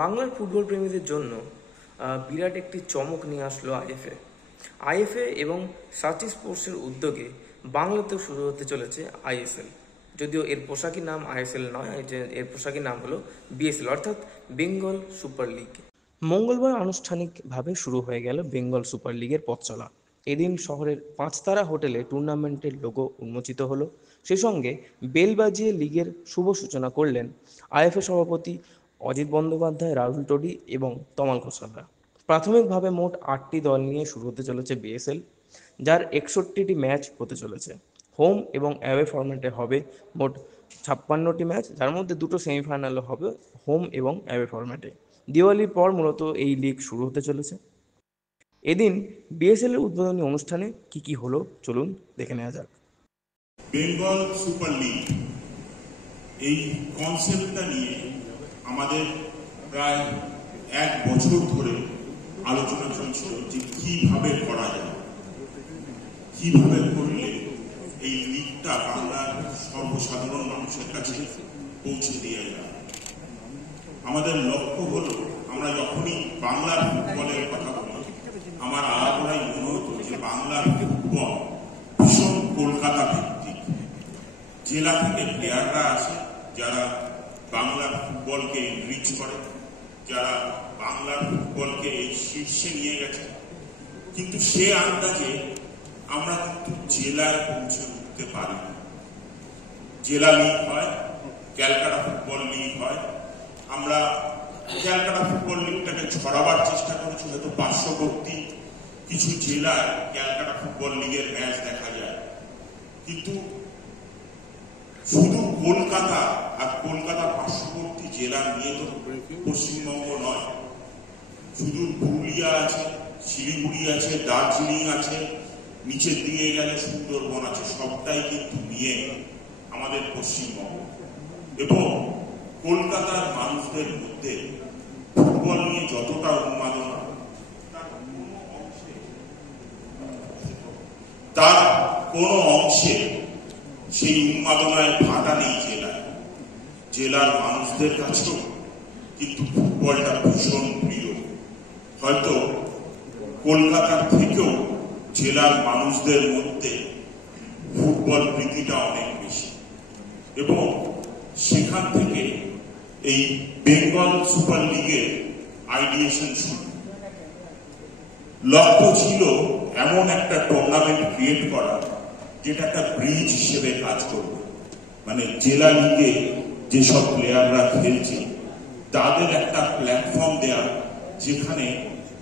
বাংলার ফুটবল প্রেমীদের জন্য বিরাট একটি চমক নিয়ে আসলো আইএফএ এবং সাচি স্পোর্টসের উদ্যোগে বাংলাতেও শুরু হতে চলেছে আইএসএল। যদিও এর পোশাকি নাম আইএসএল নয়, এর পোশাকি নাম হলো বিএসএল অর্থাৎ বেঙ্গল সুপার লিগ। মঙ্গলবার আনুষ্ঠানিকভাবে শুরু হয়ে গেল বেঙ্গল সুপার লিগের পথ চলা। এদিন শহরের 5 তারা হোটেলে টুর্নামেন্টের লোগো উন্মোচিত হলো। সে সঙ্গে বেল বাজিয়ে লিগের শুভ সূচনা করলেন আইএফএ সভাপতি অজিত বন্দ্যোপাধ্যায়, রাহুল টোডি এবং তমাল ঘোষালরা। প্রাথমিকভাবে মোট 8টি দল নিয়ে শুরু হতে চলেছে বিএসএল, যার 61টি ম্যাচ হতে চলেছে। হোম এবং অ্যাওয়ে ফরম্যাটে হবে মোট 56টি ম্যাচ, যার মধ্যে 2টো সেমিফাইনালও হবে হোম এবং অ্যাওয়ে ফরম্যাটে। দিওয়ালির পর মূলত এই লিগ শুরু হতে চলেছে। এদিন বিএসএল এর উদ্বোধনী অনুষ্ঠানে কি হলো চলুন দেখে নেওয়া যাক। বেঙ্গল সুপার লিগ এই কনসেপ্টটা নিয়ে আমাদের প্রায় 1 বছর ধরে আলোচনা চলছিল যে কিভাবে করা যায়, কিভাবে করলে এই লিগটা বাংলার সর্বসাধারণ মানুষের কাছে পৌঁছে দেওয়া যায়। আমাদের লক্ষ্য হলো, আমরা যখনই বাংলার ফুটবলের কথা বলি আমার আলাদাই মনে হতো যে বাংলার ফুটবল ভীষণ কলকাতা ভিত্তিক। জেলা থেকে প্লেয়াররা আসে যারা বাংলার ফুটবলকে রিচ করে, যারা বাংলার ফুটবলকে এই শীর্ষে নিয়ে গেছে। কিন্তু সে আন্দাজে আমরা কিন্তু জেলায় পৌঁছে উঠতে পারি না। জেলা লিগ হয়, ক্যালকাটা ফুটবল লিগ হয়। আমরা ক্যালকাটা ফুটবল লিগটাকে ছড়াবার চেষ্টা করেছি, হয়তো পার্শ্ববর্তী কিছু জেলায় ক্যালকাটা ফুটবল লিগের ম্যাচ দেখা যায়। কিন্তু শুধু কলকাতা আর কলকাতা পার্শ্ববর্তী জেলা নিয়ে তো পশ্চিমবঙ্গ নয়। শুধু পুরুলিয়া আছে, শিলিগুড়ি আছে, দার্জিলিং আছে, নিচের দিকে গেলে সুন্দরবন আছে, সবটাই কিন্তু নিয়ে আমাদের পশ্চিমবঙ্গ। এবং কলকাতার মানুষদের মধ্যে ফুটবল নিয়ে যতটা উন্মাদনা, তার কোনো অংশে সেই উন্মাদনায় ভাটা নেই জেলায়। জেলার মানুষদের কাছেও কিন্তু ফুটবলটা ভীষণ প্রিয়। হয়তো কলকাতার থেকেও জেলার মানুষদের মধ্যে ফুটবল প্রীতিটা অনেক বেশি। এবং সেখান থেকে এই বেঙ্গল সুপার লিগের আইডিয়েশন শুরু। লক্ষ্য ছিল এমন একটা টুর্নামেন্ট ক্রিয়েট করা যেটা একটা ব্রিজ হিসেবে কাজ করবে। মানে জেলা লিগে যেসব প্লেয়াররা খেলছে তাদের একটা প্ল্যাটফর্ম দেওয়া, যেখানে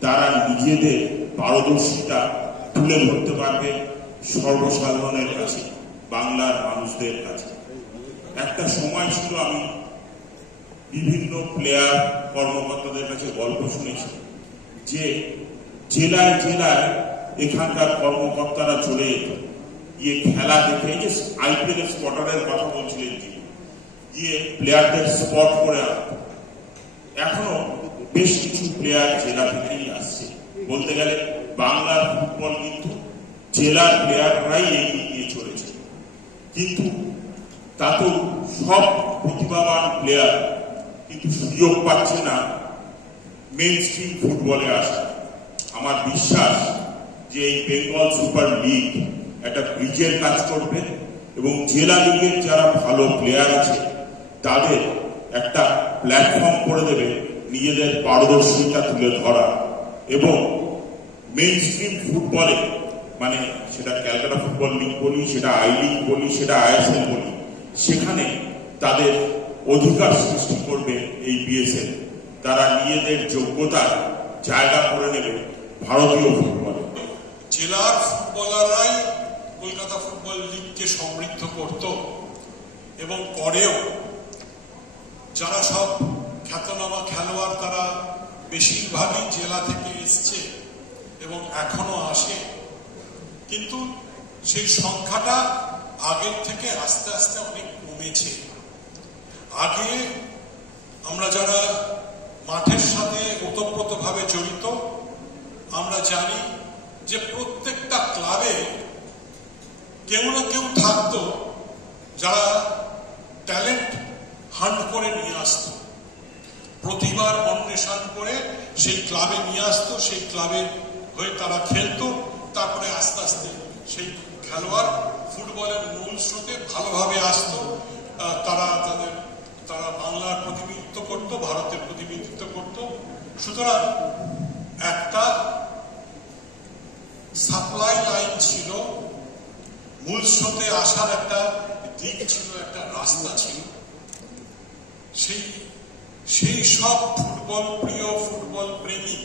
তারা নিজেদের পারদর্শিতা তুলে ধরতে পারবে সর্বসাধারণের কাছে, বাংলার মানুষদের কাছে। একটা সময় ছিল আমি বিভিন্ন প্লেয়ার কর্মকর্তাদের কাছে গল্প শুনেছি যে জেলায় জেলায় এখানকার কর্মকর্তারা চলে যেত, গিয়ে খেলা দেখে, যে আইপিএল স্পটারের কথা বলছিলেন তিনি, গিয়ে প্লেয়ারদের স্পট করে আনতো। এখনো বেশ কিছু প্লেয়ার জেলা থেকেই আসছে। বলতে গেলে বাংলার ফুটবল কিন্তু জেলার প্লেয়াররাই এগিয়ে নিয়ে চলেছে। কিন্তু তাতেও সব প্রতিভাবান প্লেয়ার কিন্তু সুযোগ পাচ্ছে না মেইন স্ট্রিম ফুটবলে আসা। আমার বিশ্বাস যে এই বেঙ্গল সুপার লিগ একটা ব্রিজের কাজ করবে এবং জেলা লিগের যারা ভালো প্লেয়ার আছে তাদের একটা প্ল্যাটফর্ম করে দেবে নিজেদের পারদর্শিতা তুলে ধরা। এবং মেইন স্ট্রিম ফুটবলে, মানে সেটা ক্যালকাটা ফুটবল লিগ বলি, সেটা আই লিগ বলি, সেটা আইএসএল বলি, সেখানে তাদের অধিকার সৃষ্টি করবে এই বিএসএল। তারা নিজেদের যোগ্যতার জায়গা করে নেবে ভারতীয় ফুটবলে। জেলার ফুটবলাররাই কলকাতা ফুটবল লিগকে সমৃদ্ধ করত এবং করেও। যারা সব খ্যাতনামা খেলোয়াড় তারা বেশিরভাগই জেলা থেকে এসছে এবং এখনো আসে। কিন্তু সেই সংখ্যাটা আগের থেকে আস্তে আস্তে অনেক কমেছে। আগে আমরা যারা মাঠের সাথে ওতপ্রোতভাবে জড়িত, আমরা জানি যে প্রত্যেকটা ক্লাবে কেউ না কেউ থাকতো যারা ট্যালেন্ট হান্ট করে নিয়ে আসতো, প্রতিভা প্রতিভার অন্বেষণ করে সেই ক্লাবে নিয়ে আসতো, সেই ক্লাবের হয়ে তারা খেলতো। তারপরে আস্তে আস্তে সেই খেলোয়াড় ফুটবলের মূল স্রোতে ভালোভাবে আসতো। তারা বাংলার প্রতিনিধিত্ব করত, ভারতের প্রতিনিধিত্ব করত। সুতরাং একটা সাপ্লাই লাইন ছিল, মূল স্রোতে আসার একটা দিক ছিল, একটা রাস্তা ছিল। সেই সব ফুটবল প্রিয়, ফুটবল প্রেমী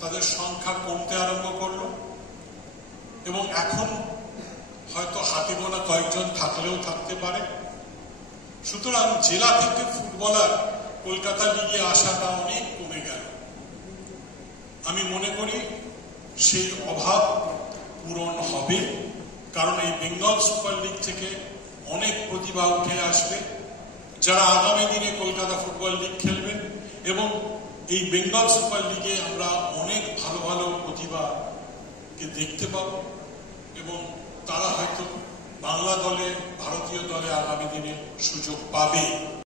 তাদের সংখ্যা কমতে আরম্ভ করলো এবং এখন হয়তো হাতে গোনা কয়েকজন থাকলেও থাকতে পারে। সুতরাং জেলা থেকে ফুটবলার কলকাতা লিগে আসাটা অনেক কমে গেল। আমি মনে করি সেই অভাব পূরণ হবে, কারণ এই বেঙ্গল সুপার লিগ থেকে অনেক প্রতিভা উঠে আসবে যারা আগামী দিনে কলকাতা ফুটবল লিগ খেলবেন এবং এই বেঙ্গল সুপার লিগে আমরা অনেক ভালো ভালো প্রতিভাকে দেখতে পাব এবং তারা হয়তো বাংলা দলে, ভারতীয় দলে আগামী দিনে সুযোগ পাবে।